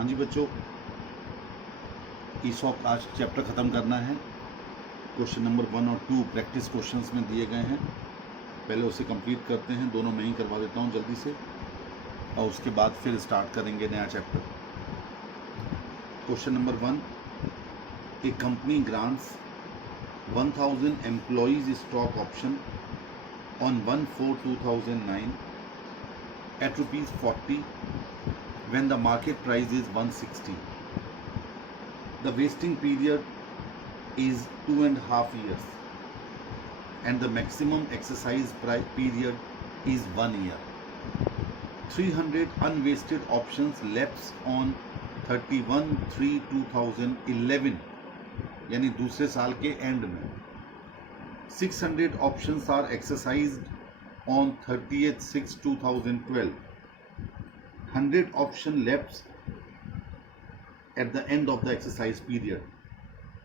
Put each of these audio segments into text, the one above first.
हाँ जी बच्चों, ईसॉप आज चैप्टर ख़त्म करना है। क्वेश्चन नंबर 1 और 2 प्रैक्टिस क्वेश्चंस में दिए गए हैं। पहले उसे कंप्लीट करते हैं, दोनों मैं ही करवा देता हूँ जल्दी से, और उसके बाद फिर स्टार्ट करेंगे नया chapter. Question number 1, A company grants 1000 employees stock option on 1/4/2009 at ₹40 when the market price is 160. The vesting period is 2.5 years and the maximum exercise period is 1 year. 300 unvested options lapse on 31/3/2011 यानी दूसरे साल के and में. 600 options are exercised on 30th/6/2012. 100 option lapse at the end of the exercise period.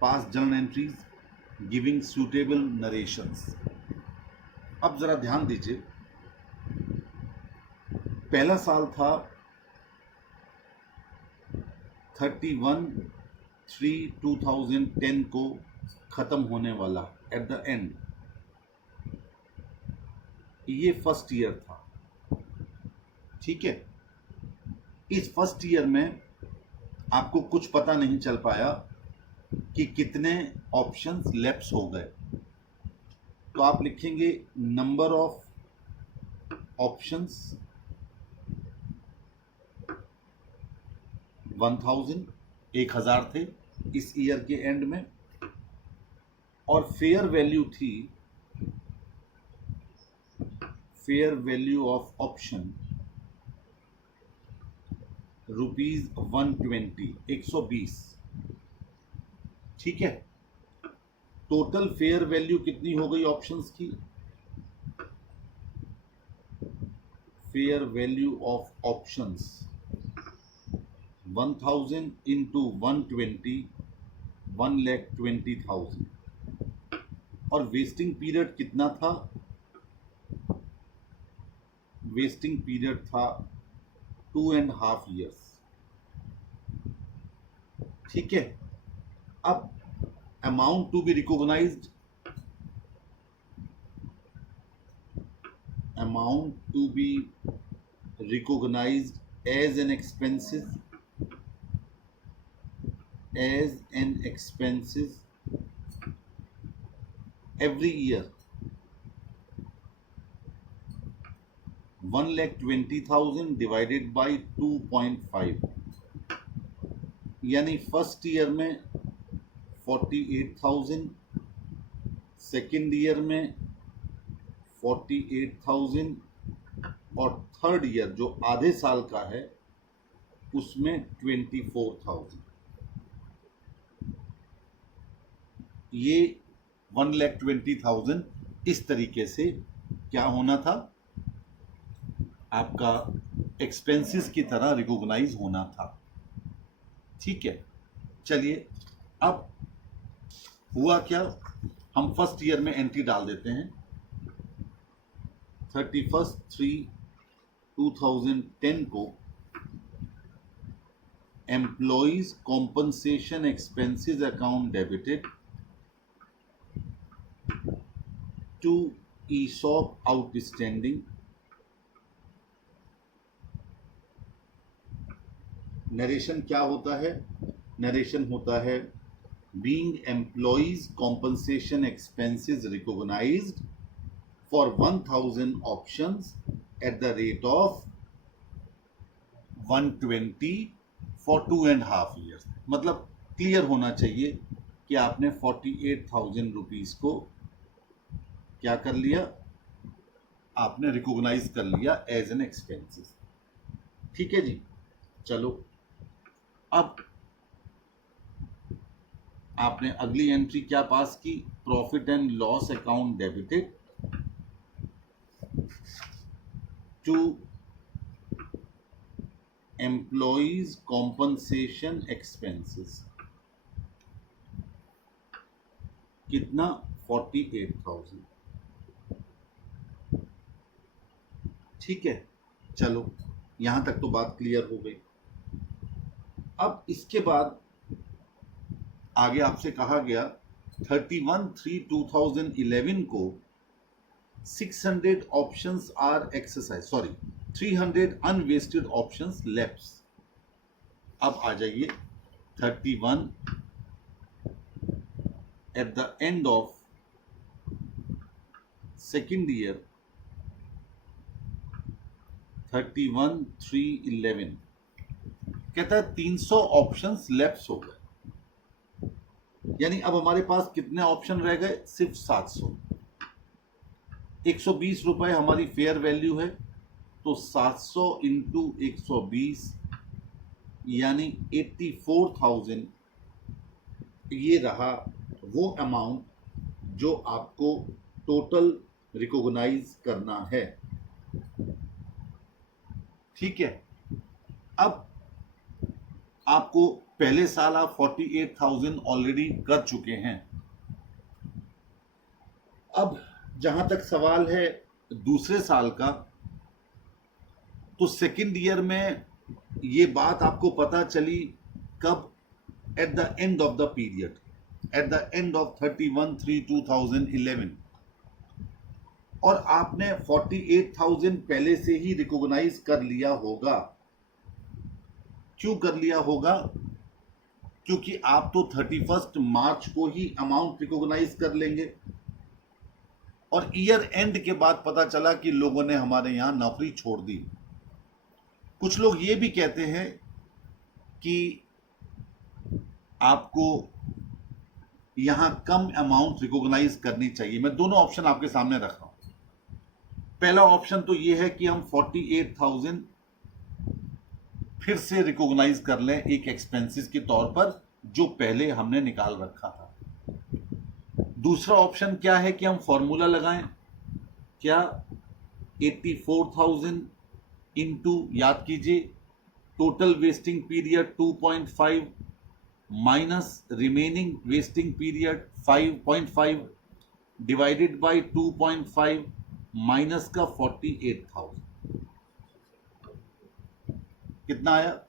Past journal entries giving suitable narrations. अब जरा ध्यान दीजिए, पहला साल था 31/3/2010 को खत्म होने वाला, एट द एंड. ये फर्स्ट ईयर था, ठीक है. इस फर्स्ट ईयर में आपको कुछ पता नहीं चल पाया कि कितने ऑप्शंस लैप्स हो गए, तो आप लिखेंगे नंबर ऑफ ऑप्शंस 1000 थे इस ईयर के एंड में, और फेयर वैल्यू थी, फेयर वैल्यू ऑफ ऑप्शन ₹120, 120, ठीक है. टोटल फेयर वैल्यू कितनी हो गई ऑप्शंस की? Fair value of options 1000 into 120, 1,20,000. और वेस्टिंग पीरियड कितना था? वेस्टिंग पीरियड था 2.5 years, ठीक है. अब amount to be recognised, amount to be recognised as an expenses, as an expenses every year 1,20,000 divided by 2.5, यानी फर्स्ट ईयर में 48,000, सेकेंड ईयर में 48,000, और थर्ड ईयर जो आधे साल का है उसमें 24,000. ये 1,20,000 इस तरीके से क्या होना था, आपका एक्सपेंसेस की तरह रिकॉग्नाइज होना था, ठीक है. चलिए, अब हुआ क्या, हम फर्स्ट ईयर में एंट्री डाल देते हैं. 31/3/2010 को employees compensation expenses account debited to ESOP outstanding. Narration क्या होता है? नरेशन होता है being employees compensation expenses recognised for 1000 options at the rate of 120 for 2.5 years. मतलब क्लियर होना चाहिए कि आपने 48,000 रुपीज़ को क्या कर लिया, आपने रिकॉग्नाइज कर लिया एज एन एक्सपेंसेस, ठीक है जी. चलो, अब आपने अगली एंट्री क्या पास की? Profit and loss account debited to employees compensation expenses. कितना? 48,000, ठीक है. चलो, यहां तक तो बात क्लियर हो गई. अब इसके बाद आगे आपसे कहा गया 31/3/2011 को 600 options are exercise, sorry 300 unvested options lapse. अब आ जाइए 31 at the end of second year 31/3/11 कहता है 300 ऑप्शंस लैप्स हो गए, यानी अब हमारे पास कितने ऑप्शन रह गए? सिर्फ 700। 120 रुपए हमारी फेयर वैल्यू है, तो 700 इंटू 120 यानी 84,000 ये रहा वो अमाउंट जो आपको टोटल रिकॉग्नाइज करना है। ठीक है, अब आपको पहले साल आप 48,000 ऑलरेडी कर चुके हैं। अब जहां तक सवाल है दूसरे साल का, तो सेकेंड ईयर में ये बात आपको पता चली कब? Eight the end of the period, eight the end of 31/3/2011, और आपने 48,000 पहले से ही रिकॉग्नाइज कर लिया होगा। क्यों कर लिया होगा? क्योंकि आप तो 31 मार्च को ही अमाउंट रिकॉग्नाइज कर लेंगे, और ईयर एंड के बाद पता चला कि लोगों ने हमारे यहां नौकरी छोड़ दी। कुछ लोग ये भी कहते हैं कि आपको यहां कम अमाउंट रिकॉग्नाइज करनी चाहिए। मैं दोनों ऑप्शन आपके सामने रख रहा हूं। पहला ऑप्शन तो ये है कि हम 48,000 फिर से रिकॉग्नाइज कर लें एक एक्सपेंसेस के तौर पर जो पहले हमने निकाल रखा था। दूसरा ऑप्शन क्या है कि हम फॉर्मूला लगाएं। क्या? 84,000 इंटू, याद कीजिए, total vesting period 2.5 minus remaining vesting period 5.5 divided by 2.5 minus का 48,000 कितना आया?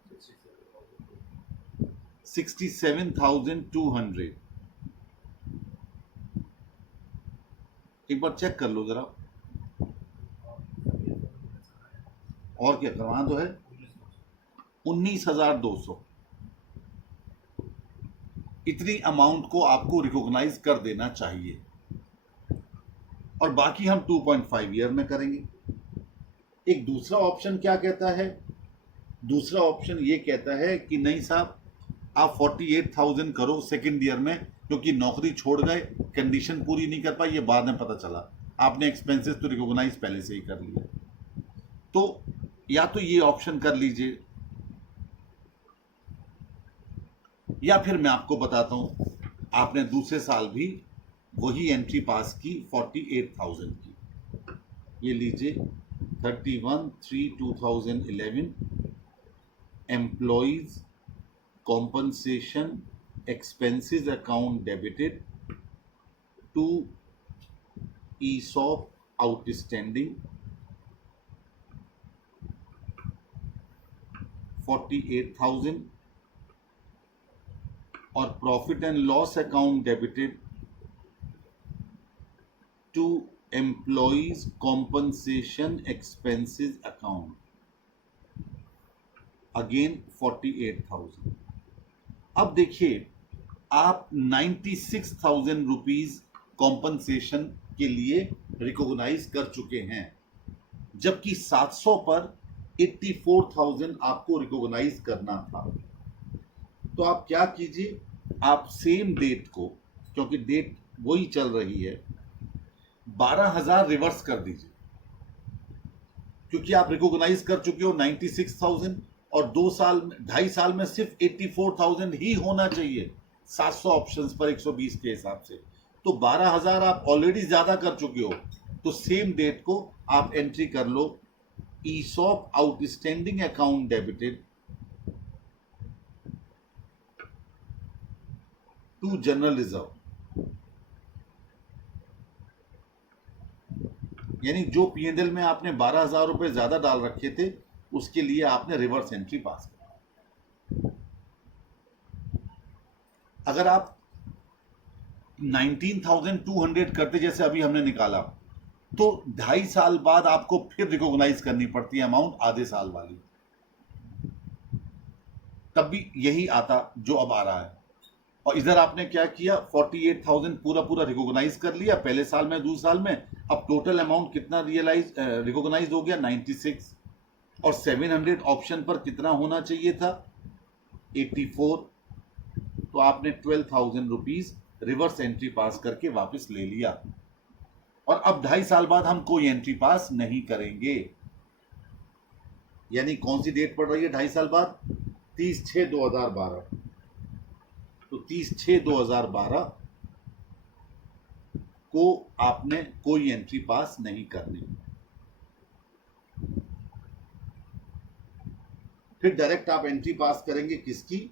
67,200। एक बार चेक कर लो जरा, और क्या करवाना तो है? 19,200। इतनी अमाउंट को आपको रिकॉग्नाइज कर देना चाहिए, और बाकी हम 2.5 ईयर में करेंगे। एक दूसरा ऑप्शन क्या कहता है? दूसरा ऑप्शन ये कहता है कि नहीं साहब, आप 48,000 करो सेकेंड ईयर में, क्योंकि नौकरी छोड़ गए, कंडीशन पूरी नहीं कर पाई, ये बाद में पता चला, आपने एक्सपेंसेस तो रिकॉग्नाइज पहले से ही कर लिया। तो या तो ये ऑप्शन कर लीजिए, या फिर मैं आपको बताता हूं, आपने दूसरे साल भी वही एंट्री पास की 48,000 की। ये लीजिए 31/3/2011 employees compensation expenses account debited to ESOP outstanding 48,000 और profit and loss account debited to employees compensation expenses account again 48,000। अब देखिए, आप 96,000 रुपीज कॉम्पनसेशन के लिए रिकॉग्नाइज कर चुके हैं, जबकि 700 पर 84,000 आपको रिकॉग्नाइज करना था। तो आप क्या कीजिए, आप सेम डेट को, क्योंकि डेट वही चल रही है, 12,000 रिवर्स कर दीजिए, क्योंकि आप रिकॉग्नाइज कर चुके हो 96,000, और 2.5 साल में सिर्फ 84,000 ही होना चाहिए 700 ऑप्शंस पर 120 के हिसाब से। तो 12,000 आप ऑलरेडी ज्यादा कर चुके हो, तो सेम डेट को आप एंट्री कर लो, ESOP outstanding account debited to general reserve, यानी जो P&L में आपने 12,000 रुपए ज्यादा डाल रखे थे, उसके लिए आपने रिवर्स एंट्री पास किया। अगर आप 19,200 करते जैसे अभी हमने निकाला, तो 2.5 साल बाद आपको फिर रिकॉग्नाइज करनी पड़ती है अमाउंट आधे साल वाली, तब भी यही आता जो अब आ रहा है। और इधर आपने क्या किया, 48,000 पूरा पूरा रिकॉग्नाइज कर लिया पहले साल में, दूसरे साल में। अब टोटल अमाउंट कितना रिकॉग्नाइज हो गया, 96। और 700 ऑप्शन पर कितना होना चाहिए था, 84। तो आपने 12,000 रुपीज रिवर्स एंट्री पास करके वापस ले लिया। और अब 2.5 साल बाद हम कोई एंट्री पास नहीं करेंगे। यानी कौन सी डेट पड़ रही है 2.5 साल बाद, 30/6/2012। तो 30/6/2012 को आपने कोई एंट्री पास नहीं करनी। फिर डायरेक्ट आप एंट्री पास करेंगे किसकी,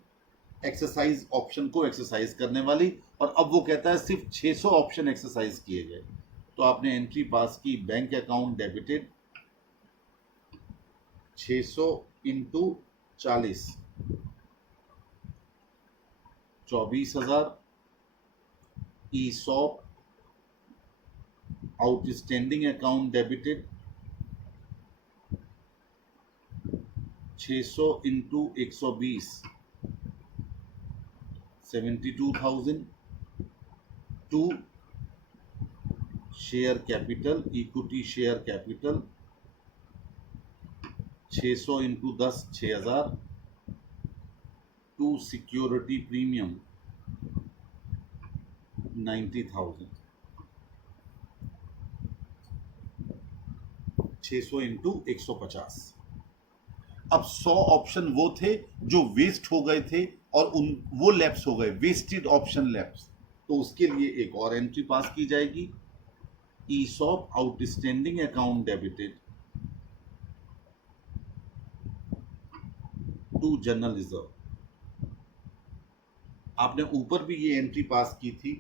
एक्सरसाइज ऑप्शन को एक्सरसाइज करने वाली। और अब वो कहता है सिर्फ 600 ऑप्शन एक्सरसाइज किए गए, तो आपने एंट्री पास की, bank account debited 600 into 40, 24,000। ESOP outstanding account debited 600 into 120, 72,000। To share capital, equity share capital 600 into 10, 6,000। To security premium 90,000, 600 into 150। अब 100 ऑप्शन वो थे जो वेस्ट हो गए थे और वो लैप्स हो गए, वेस्टेड ऑप्शन लैप्स। तो उसके लिए एक और एंट्री पास की जाएगी, ESOP outstanding account debited to general reserve. आपने ऊपर भी ये एंट्री पास की थी,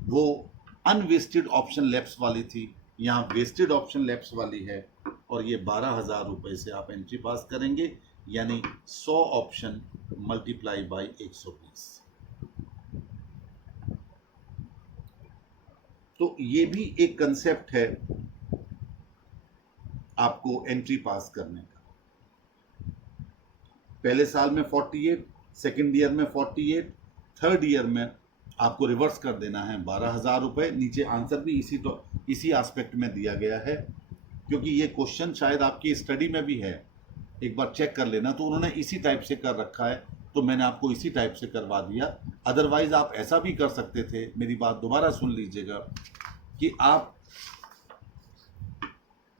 वो अनवेस्टेड ऑप्शन लैप्स वाली थी, यहाँ वेस्टेड ऑप्शन लैप्स वाली है। और ये 12,000 रुपए से आप एंट्री पास करेंगे, यानी 100 ऑप्शन मल्टीप्लाई बाई 120। तो ये भी एक कंसेप्ट है आपको एंट्री पास करने का। पहले साल में 48, सेकेंड ईयर में 48, थर्ड ईयर में आपको रिवर्स कर देना है 12,000 रुपए। नीचे आंसर भी इसी एस्पेक्ट में दिया गया है, क्योंकि ये क्वेश्चन शायद आपकी स्टडी में भी है, एक बार चेक कर लेना। तो उन्होंने इसी टाइप से कर रखा है, तो मैंने आपको इसी टाइप से करवा दिया। अदरवाइज आप ऐसा भी कर सकते थे, मेरी बात दोबारा सुन लीजिएगा, कि आप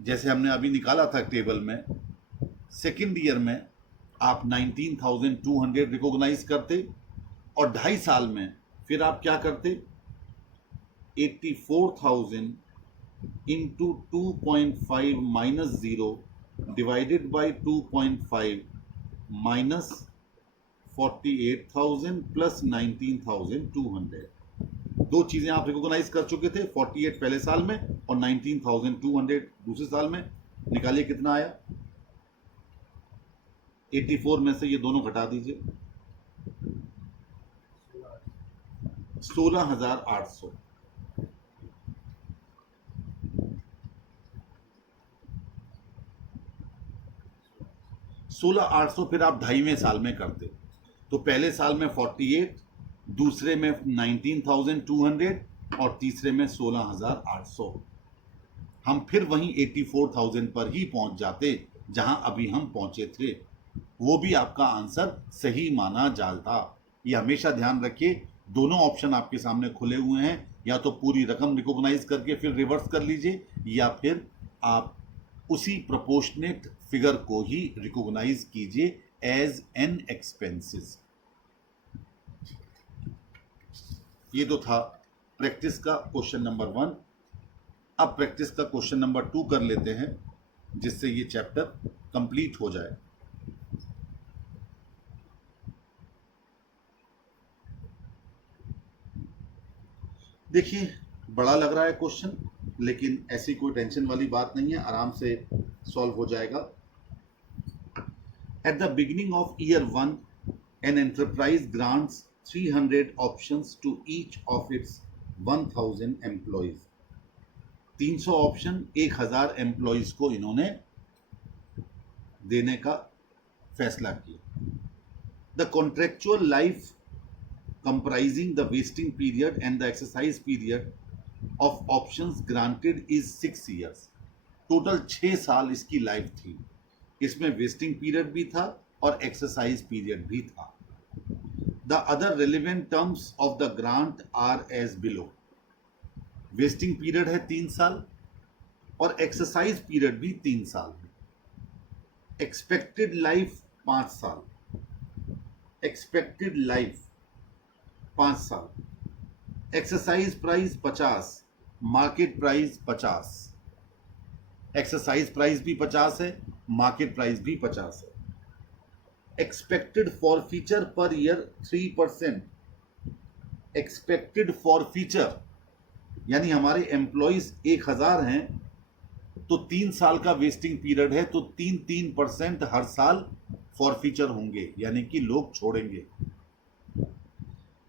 जैसे हमने अभी निकाला था टेबल में, सेकेंड ईयर में आप 19,200 रिकॉग्नाइज करते, और 2.5 साल में फिर आप क्या करते, 84,000 into 2.5 minus 0 divided by 2.5 minus 48,000 plus 19,200। दो चीजें आप रिकॉग्नाइज कर चुके थे, 48 पहले साल में और 19,200 दूसरे साल में। निकालिए कितना आया, 84 में से ये दोनों घटा दीजिए, 16,800। 16,800 फिर आप 2.5वें साल में करते। तो पहले साल में 48, दूसरे में 19,200 और तीसरे में 16,800। हम फिर वहीं 84,000 पर ही पहुंच जाते जहां अभी हम पहुंचे थे। वो भी आपका आंसर सही माना जाता। ये हमेशा ध्यान रखिए, दोनों ऑप्शन आपके सामने खुले हुए हैं, या तो पूरी रकम रिकॉग्नाइज करके फिर रिवर्स कर लीजिए, या फिर आप उसी प्रोपोर्शनेट फिगर को ही रिकॉग्नाइज कीजिए एज एन एक्सपेंसेस। ये तो था प्रैक्टिस का क्वेश्चन नंबर 1। अब प्रैक्टिस का क्वेश्चन नंबर 2 कर लेते हैं, जिससे ये चैप्टर कंप्लीट हो जाए। देखिए, बड़ा लग रहा है क्वेश्चन, लेकिन ऐसी कोई टेंशन वाली बात नहीं है, आराम से सॉल्व हो जाएगा। At the beginning of year 1 an enterprise grants 300 options to each of its 1000 employees. 300 option 1000 employees को इन्होंने देने का फैसला किया. The contractual life comprising the vesting period and the exercise period of options granted is 6 years. Total 6 साल इसकी life थी. इसमें वेस्टिंग पीरियड भी था और एक्सरसाइज पीरियड भी था. The other relevant terms of the grant are as below. Vesting period है 3 साल और एक्सरसाइज पीरियड भी 3 साल. एक्सपेक्टेड लाइफ 5 साल. एक्सपेक्टेड लाइफ 5 साल. Exercise price 50, market price 50. Exercise price भी 50 है, मार्केट प्राइस भी 50 है. Expected forfeiture per year 3%. Expected forfeiture यानी हमारे एम्प्लॉइज 1000 हैं तो 3 साल का वेस्टिंग पीरियड है तो 3% हर साल फॉरफीचर होंगे यानी कि लोग छोड़ेंगे.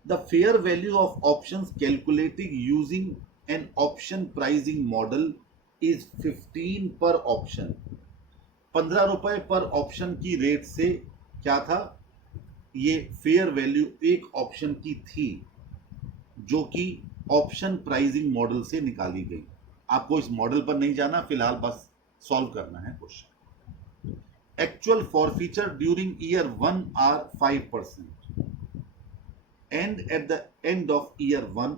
The fair value of options calculated using an option pricing model is 15 per option. 15 रुपए पर ऑप्शन की रेट से क्या था, ये फेयर वैल्यू एक ऑप्शन की थी जो कि ऑप्शन प्राइसिंग मॉडल से निकाली गई. आपको इस मॉडल पर नहीं जाना, फिलहाल बस सॉल्व करना है question. Actual forfeiture during year 1 are 5%. And at the end of year 1,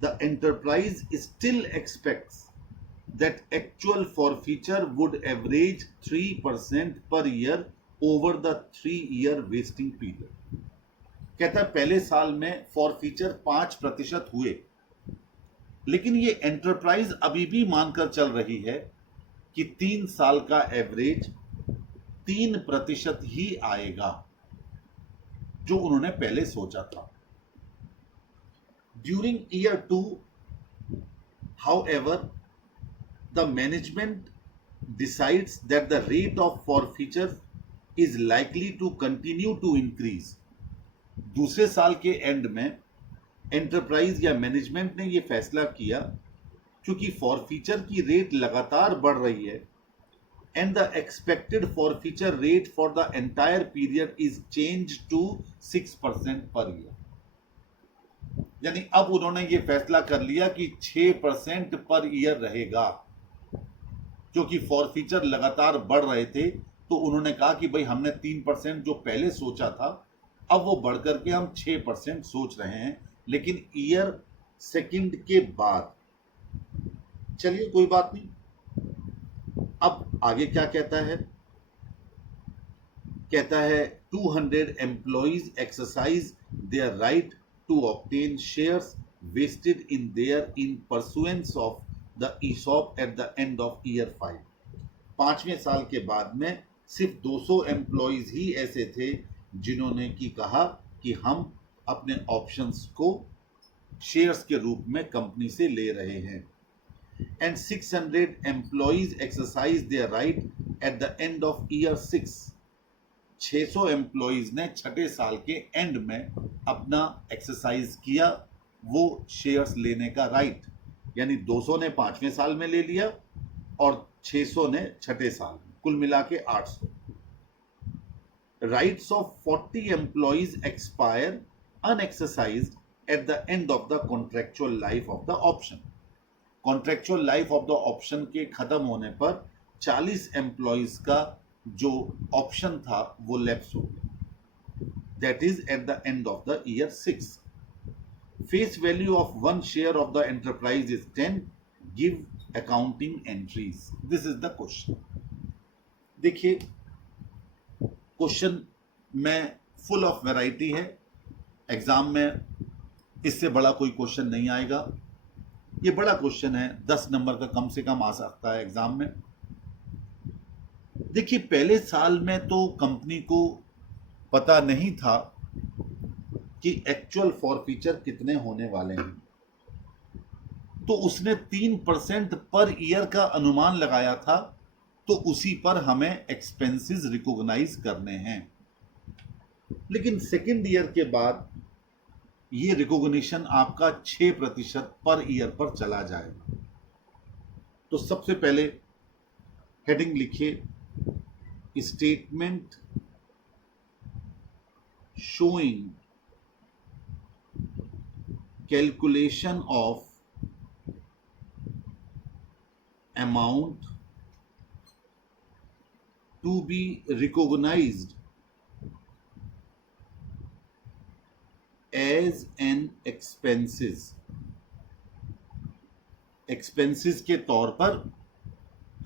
the enterprise still expects that actual forfeiture would average 3% per year over the 3-year vesting period. कहता है पहले साल में फॉरफीचर 5% हुए, लेकिन ये एंटरप्राइज अभी भी मानकर चल रही है कि 3 साल का एवरेज 3% ही आएगा जो उन्होंने पहले सोचा था. During year 2, however, the management decides that the rate of forfeiture is likely to continue to increase. दूसरे साल के एंड में एंटरप्राइज या मैनेजमेंट ने यह फैसला किया क्योंकि फॉरफीचर की रेट लगातार बढ़ रही है and the expected forfeiture rate for the entire period is changed to 6% per year. यानी अब उन्होंने ये फैसला कर लिया कि 6% पर ईयर रहेगा. क्योंकि फॉरफीचर लगातार बढ़ रहे थे तो उन्होंने कहा कि भाई हमने 3% जो पहले सोचा था अब वो बढ़कर के हम 6% सोच रहे हैं, लेकिन ईयर सेकंड के बाद. चलिए कोई बात नहीं. अब आगे क्या कहता है, कहता है 200 employees exercise their right to obtain shares vested in their in pursuance of the ESOP at the end of year 5. 5वें साल के बाद में सिर्फ 200 एम्प्लॉइज ही ऐसे थे जिन्होंने की कहा कि हम अपने ऑप्शंस को शेयर्स के रूप में कंपनी से ले रहे हैं. And 600 employees exercise their right at the end of year 6. 600 employees ने छठे साल के एंड में अपना एक्सरसाइज किया वो शेयर्स लेने का राइट. यानी 200 ने 5वें साल में ले लिया और 600 ने छठे साल में, कुल मिला के 800. Rights of 40 employees expire unexercised at the end of the contractual life of the option. Contractual life of the option के खत्म होने पर 40 एम्प्लॉइज का जो ऑप्शन था वो लैप्स हो गया. That is eight the end of the year 6. Face value of 1 share of the enterprise is 10. Give accounting entries. This is the question. देखिए क्वेश्चन में फुल ऑफ वैरायटी है. एग्जाम में इससे बड़ा कोई क्वेश्चन नहीं आएगा. ये बड़ा क्वेश्चन है, 10 नंबर का कम से कम आ सकता है एग्जाम में. देखिए पहले साल में तो कंपनी को पता नहीं था कि एक्चुअल फॉरफीचर कितने होने वाले हैं, तो उसने 3% पर ईयर का अनुमान लगाया था, तो उसी पर हमें एक्सपेंसेस रिकॉग्नाइज करने हैं. लेकिन सेकेंड ईयर के बाद ये रिकॉग्निशन आपका 6% पर ईयर पर चला जाएगा। तो सबसे पहले हेडिंग लिखिए, statement showing calculation of amount to be recognized as an expenses। Expenses के तौर पर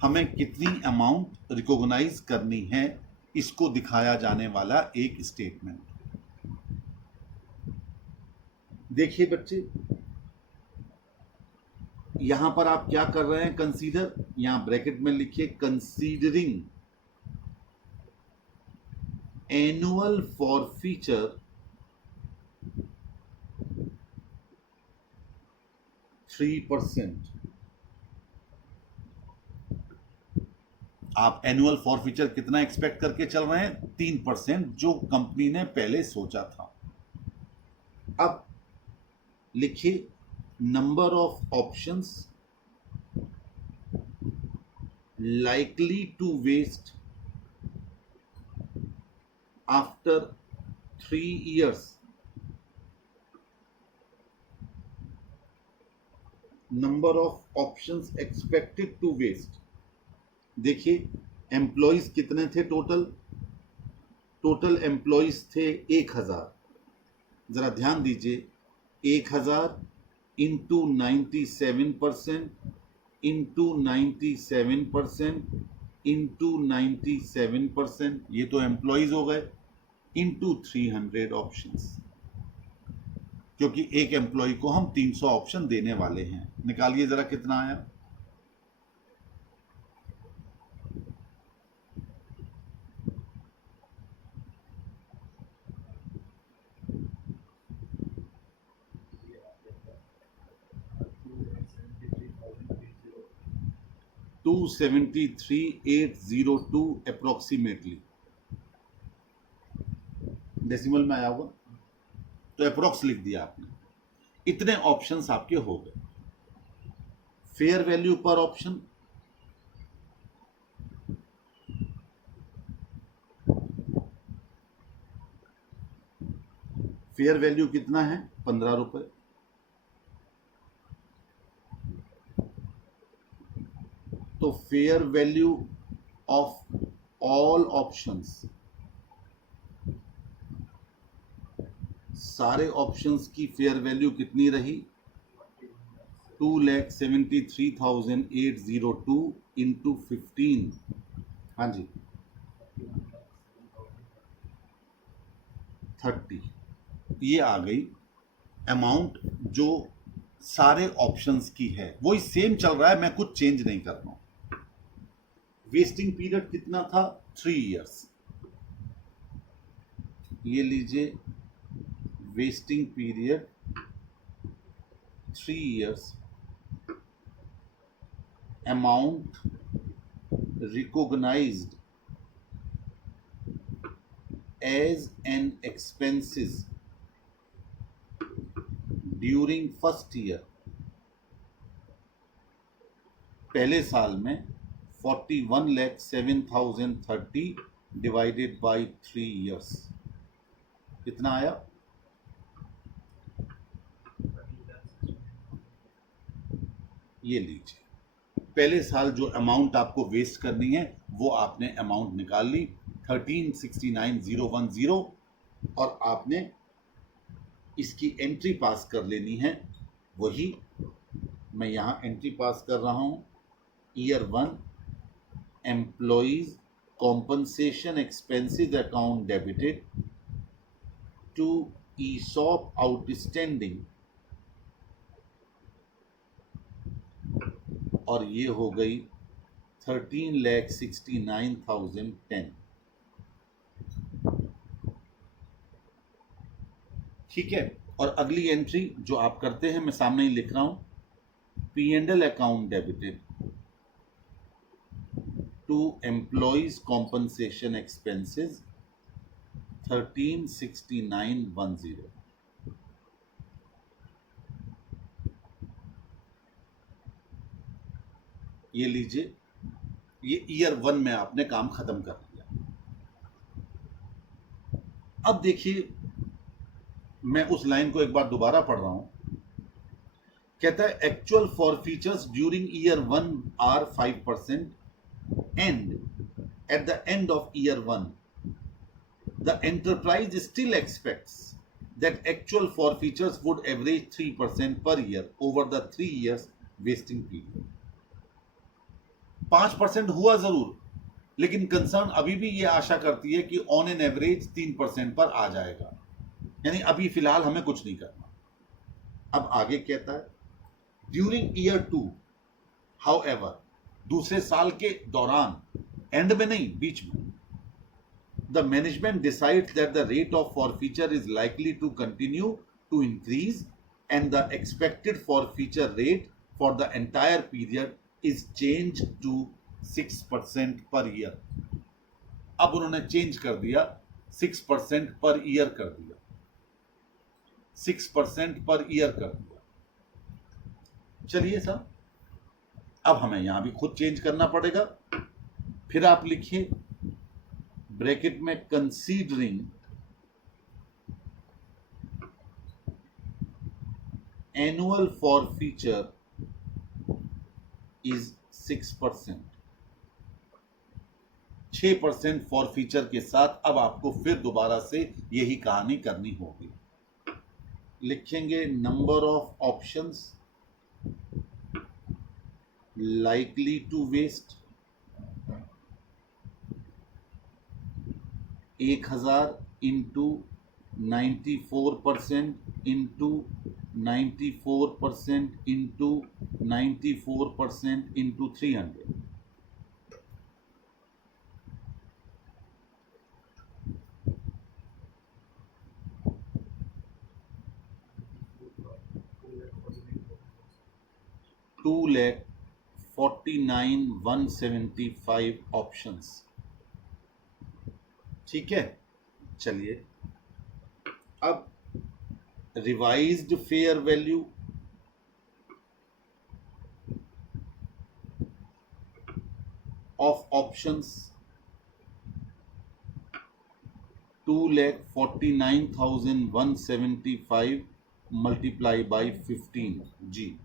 हमें कितनी अमाउंट रिकॉग्नाइज करनी है, इसको दिखाया जाने वाला एक स्टेटमेंट। देखिए बच्चे, यहां पर आप क्या कर रहे हैं, कंसीडर, यहां ब्रैकेट में लिखिए कंसीडरिंग एनुअल फॉरफीचर 3%। आप एनुअल फॉरफीचर कितना एक्सपेक्ट करके चल रहे हैं, 3%, जो कंपनी ने पहले सोचा था। अब लिखिए number of options likely to waste after 3 years। Number of options expected to vest. देखिए एम्प्लॉयज कितने थे टोटल एम्प्लॉयज थे 1000। जरा ध्यान दीजिए, 1000 इंटू 97% इंटू 97% इंटू 97%, ये तो एम्प्लॉयज हो गए, इंटू 300 ऑप्शंस, क्योंकि एक एम्प्लॉय को हम 300 ऑप्शन देने वाले हैं। निकालिए जरा कितना आया। $273,802 अप्रोक्सीमेटली, डेसिमल में आया होगा तो अप्रोक्स लिख दिया आपने। इतने ऑप्शंस आपके हो गए। फेयर वैल्यू पर ऑप्शन फेयर वैल्यू कितना है, 15 रुपए। तो fair value of all options, सारे ऑप्शंस की फेयर वैल्यू कितनी रही, 2,73,802 इंटू 15। हाँ जी 30, ये आ गई अमाउंट जो सारे ऑप्शंस की है। वही सेम चल रहा है, मैं कुछ चेंज नहीं कर रहा हूं। वेस्टिंग पीरियड कितना था, 3 इयर्स। ये लीजिए vesting period 3 years, amount recognised as an expenses during first year. पहले साल में 41,07,030 डिवाइडेड बाई 3 इयर्स, कितना आया, ये लीजिए। पहले साल जो अमाउंट आपको वेस्ट करनी है वो आपने अमाउंट निकाल ली, 1369,010, और आपने इसकी एंट्री पास कर लेनी है। वही मैं यहाँ एंट्री पास कर रहा हूँ। Year 1 employees compensation expenses account debited to ESOP outstanding, और ये हो गई 13,69,010। ठीक है, और अगली एंट्री जो आप करते हैं मैं सामने ही लिख रहा हूं, P&L account debited to employees compensation expenses 13,69,10। ये लीजिए, ये ईयर 1 में आपने काम खत्म कर लिया। अब देखिए, मैं उस लाइन को एक बार दोबारा पढ़ रहा हूं। कहता है actual forfeitures during year 1 are 5% and at the end of year 1 the enterprise still expects that actual forfeitures would average 3% per year over the 3 years wasting period. 5% हुआ जरूर, लेकिन कंसर्न अभी भी ये आशा करती है कि ऑन एन एवरेज 3% पर आ जाएगा, यानी अभी फिलहाल हमें कुछ नहीं करना। अब आगे कहता है ड्यूरिंग ईयर 2 हाउएवर, दूसरे साल के दौरान, एंड में नहीं, बीच में, the management decides that the rate of forfeiture is likely to continue to increase and the expected forfeiture rate for the entire period is changed to 6% per year. अब उन्होंने change कर दिया, 6% पर ईयर कर दिया, 6% per year कर दिया। चलिए sir, अब हमें यहां भी खुद चेंज करना पड़ेगा। फिर आप लिखिए ब्रैकेट में considering annual forfeiture is 6%, 6% forfeiture के साथ अब आपको फिर दोबारा से यही कहानी करनी होगी। लिखेंगे number of options likely to vest 1000 into 94% into 94% into 94% into 300। $2,49,175 options. ठीक है, चलिए अब revised fair value of options 2,49,175 multiply by 15 जी,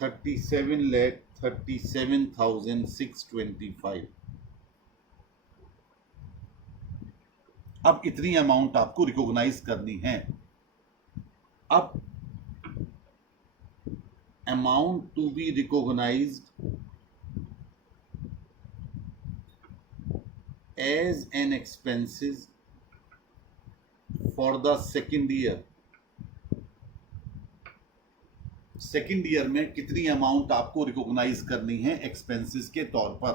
37,37,625। अब इतनी अमाउंट आपको रिकॉग्नाइज करनी है। अब amount to be recognised as an expenses for the second year. Second year में कितनी अमाउंट आपको रिकॉग्नाइज करनी है एक्सपेंसेस के तौर पर?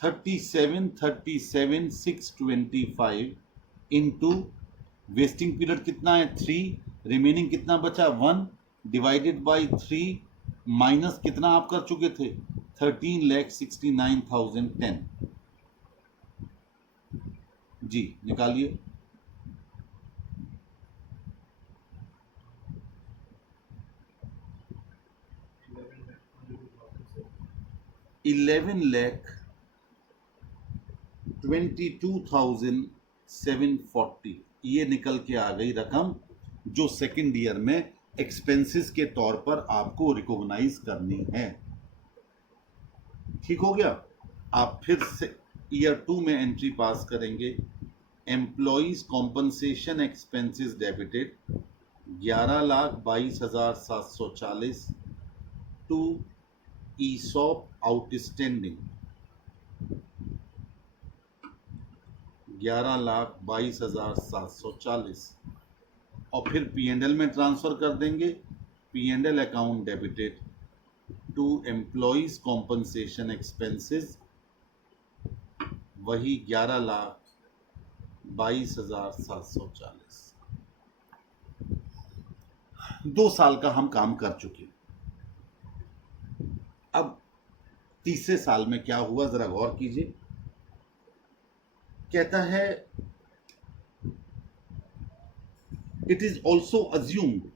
37,37,625 इंटू वेस्टिंग पीरियड कितना है 3, रिमेनिंग कितना बचा 1, डिवाइडेड बाय 3 माइनस कितना आप कर चुके थे 13,69,010 जी, निकालिए। $11,22,740 ये निकल के आ गई रकम जो सेकेंड ईयर में एक्सपेंसेस के तौर पर आपको रिकॉग्नाइज करनी है। ठीक हो गया। आप फिर से ईयर 2 में एंट्री पास करेंगे। Employees compensation expenses debited 11,22,740 to ESOP outstanding 11,22,740 और फिर P&L में ट्रांसफर कर देंगे। P&L account debited to employees compensation expenses वही 11,22,740। 2 साल का हम काम कर चुके। अब तीसरे साल में क्या हुआ जरा गौर कीजिए। कहता है it is also assumed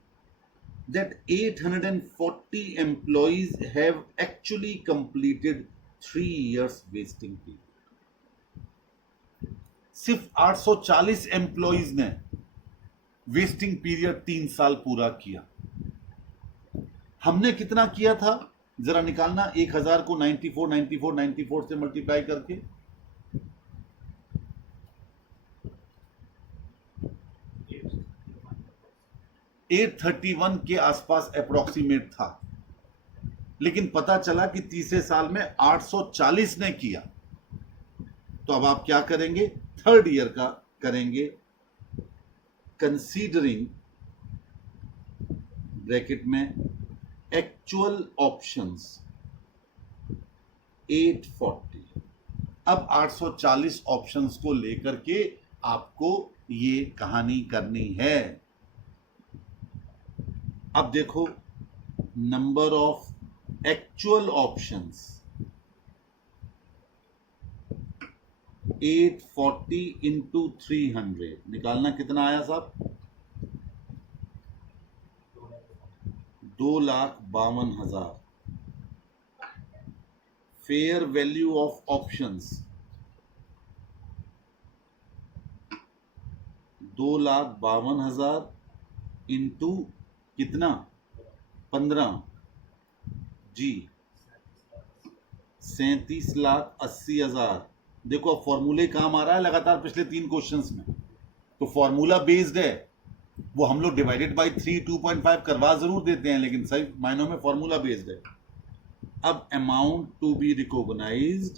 that 840 employees have actually completed 3 years wasting period. सिर्फ 840 एम्प्लॉइज ने वेस्टिंग पीरियड 3 साल पूरा किया। हमने कितना किया था जरा निकालना, 1000 को 94 से मल्टीप्लाई करके 831 के आसपास अप्रोक्सीमेट था, लेकिन पता चला कि तीसरे साल में 840 ने किया। तो अब आप क्या करेंगे, थर्ड ईयर का करेंगे, कंसीडरिंग ब्रैकेट में एक्चुअल ऑप्शंस 840। अब 840 ऑप्शंस को लेकर के आपको ये कहानी करनी है। अब देखो, number of actual options 840 into 300 निकालना कितना आया साहब, 2,52,000। Fair value of options 2,52,000 into कितना, 15 जी, 37,80,000। देखो अब फॉर्मूले काम आ रहा है लगातार पिछले 3 क्वेश्चंस में, तो फॉर्मूला बेस्ड है, वो हम लोग डिवाइडेड बाय 3 2.5 करवा जरूर देते हैं, लेकिन सही मायनों में फॉर्मूला बेस्ड है। अब अमाउंट टू बी रिकॉग्नाइज्ड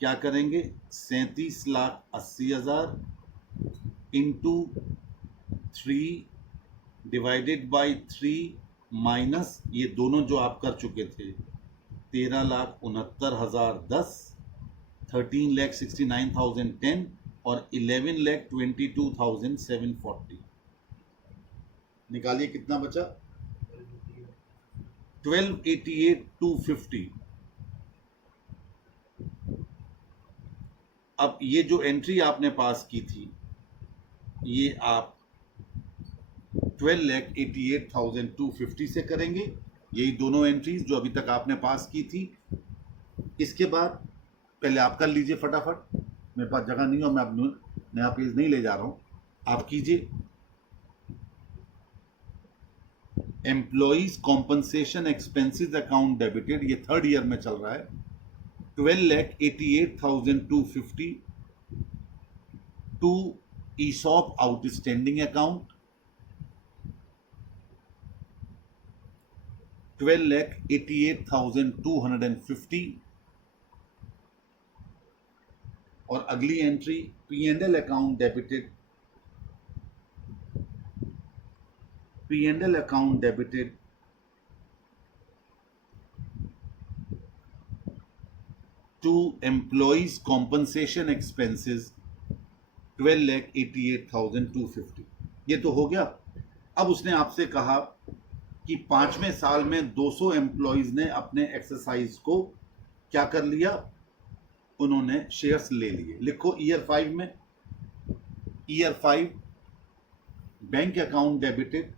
क्या करेंगे, 37,80,000 इंटू 3 डिवाइडेड बाय 3 माइनस ये दोनों जो आप कर चुके थे, 13,69,010, 13,69,010 और 11,22,740। निकालिए कितना बचा, 12,88,250। अब ये जो एंट्री आपने पास की थी, ये आप 12,88,250 से करेंगे, यही दोनों एंट्रीज जो अभी तक आपने पास की थी। इसके बाद पहले आप कर लीजिए फटाफट, मेरे पास जगह नहीं हो, मैं अब नया पेज नहीं ले जा रहा हूं, आप कीजिए। Employees compensation expenses account debited, ये थर्ड ईयर में चल रहा है, 12,88,250 टू ESOP आउटस्टैंडिंग अकाउंट 12,88,250 और अगली entry P&L account debited, P&L account debited to employees compensation expenses 12,88,250। ये तो हो गया। अब उसने आपसे कहा कि 5वें साल में 200 एम्प्लॉइज ने अपने एक्सरसाइज को क्या कर लिया, उन्होंने शेयर्स ले लिए। लिखो ईयर 5 में, year 5 bank account debited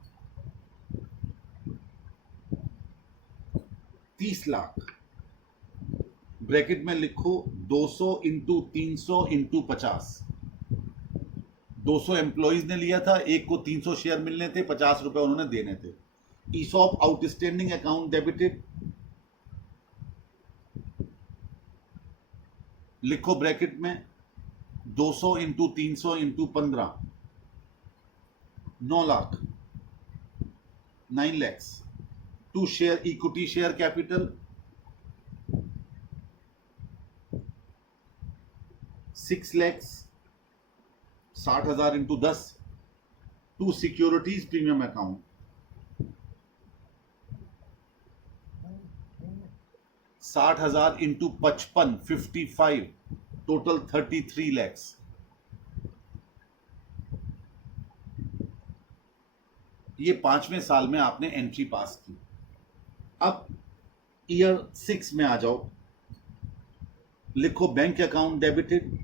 30 lakh, bracket में लिखो 200 इंटू 300 इंटू 50। 200 एम्प्लॉइज ने लिया था, एक को 300 शेयर मिलने थे, 50 रुपए उन्होंने देने थे। ESOP आउटस्टैंडिंग अकाउंट डेबिटेड लिखो ब्रैकेट में 200 into 300 into 15, 9 lakh, 9 lakhs। To share equity share capital 6 lakhs, 60,000 into 10। To securities premium account 60,000 into 55, 55, total 33 lakhs। ये 5वें साल में आपने एंट्री पास की। अब ईयर 6 में आ जाओ, लिखो bank account debited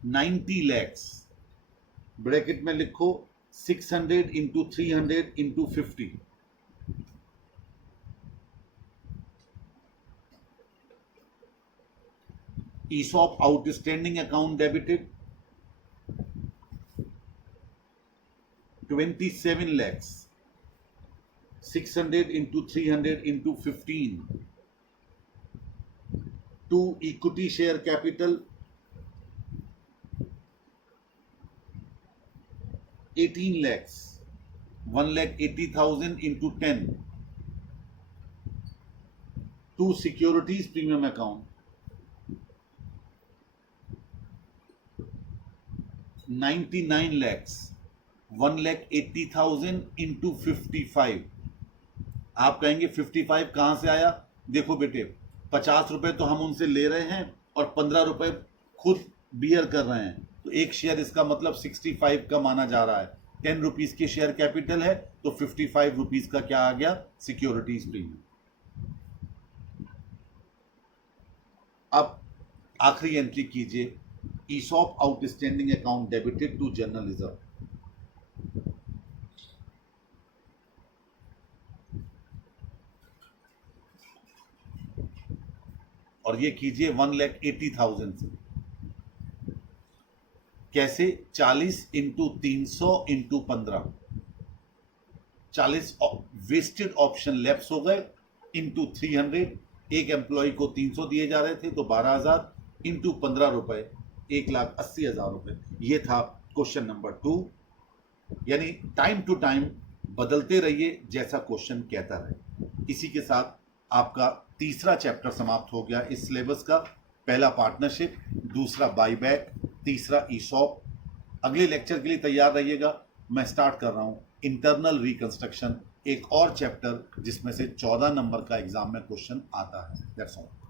90 lakhs, bracket में लिखो 600 into 300 into 50, ESOP outstanding account debited 27 lakhs, 600 into 300 into 15, to equity share capital 18 lakhs, 1,80,000 into 10, to securities premium account 99 lakhs, 1,80,000 into 55। आप कहेंगे 55 कहां से आया? देखो बेटे, 50 रुपए तो हम उनसे ले रहे हैं और 15 रुपए खुद बियर कर रहे हैं, तो एक शेयर इसका मतलब 65 का माना जा रहा है। 10 रुपीज की शेयर कैपिटल है तो 55 रुपीज का क्या आ गया? Securities premium. अब आखिरी एंट्री कीजिए, ESOP outstanding account debited to general reserve. और ये कीजिए 1,80,000 से। कैसे? 40 into 300 into 15, 40 vested option lapse हो गए इंटू 300, एक एम्प्लॉय को 300 दिए जा रहे थे तो 12,000 इंटू 15 रुपए 1,80,000 रुपए। ये था क्वेश्चन नंबर 2। यानी टाइम टू टाइम बदलते रहिए जैसा क्वेश्चन कहता रहे। इसी के साथ आपका तीसरा चैप्टर समाप्त हो गया इस सिलेबस का। पहला पार्टनरशिप, दूसरा बाईबैक, तीसरा ESOP। अगले लेक्चर के लिए तैयार रहिएगा। मैं स्टार्ट कर रहा हूं इंटरनल रिकंस्ट्रक्शन, एक और चैप्टर जिसमें से 14 नंबर का एग्जाम में क्वेश्चन आता है। That's all.